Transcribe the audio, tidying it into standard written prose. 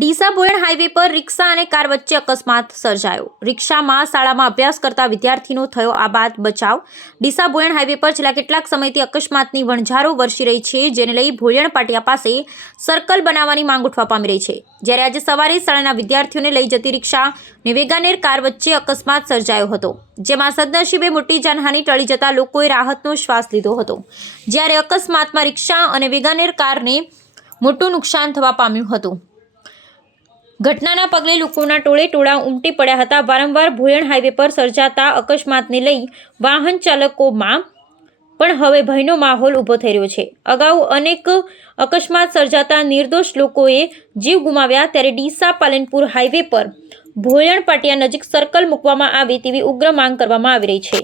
Deesa બોયણ highway પર રિક્ષા અને car વચ્ચે અકસ્માત સર્જાયો। રિક્ષામાં શાળામાં અભ્યાસ કરતા વિદ્યાર્થીનો થયો આબાદ બચાવ। ડીસા બોયણ હાઈવે પર છેલ્લા કેટલાક સમયથી અકસ્માતની વણઝારો વરસી રહી છે, જેને લઈ બોયણ પાટિયા પાસે સર્કલ બનાવવાની માંગ ઉઠવા પામી રહી છે। જ્યારે આજે સવારે શાળાના વિદ્યાર્થીઓને લઈ જતી રિક્ષા અને વેગાનેર કાર વચ્ચે અકસ્માત સર્જાયો હતો, જેમાં સદનસીબે મોટી જાનહાનિ ટળી જતા લોકોએ રાહતનો શ્વાસ લીધો હતો। જ્યારે અકસ્માતમાં રિક્ષા અને વેગાનેર કારને મોટું નુકસાન થવા પામ્યું હતું। ઘટનાના પગલે લોકોના ટોળે ટોળા ઉમટી પડ્યા હતા। વારંવાર બોયણ હાઈવે પર સર્જાતા અકસ્માતને લઈ વાહન ચાલકોમાં પણ હવે ભયનો માહોલ ઊભો થઈ રહ્યો છે। અગાઉ અનેક અકસ્માત સર્જાતા નિર્દોષ લોકોએ જીવ ગુમાવ્યા, ત્યારે ડીસા પાલનપુર હાઈવે પર બોયણ પાટિયા નજીક સર્કલ મૂકવામાં આવે તેવી ઉગ્ર માંગ કરવામાં આવી રહી છે।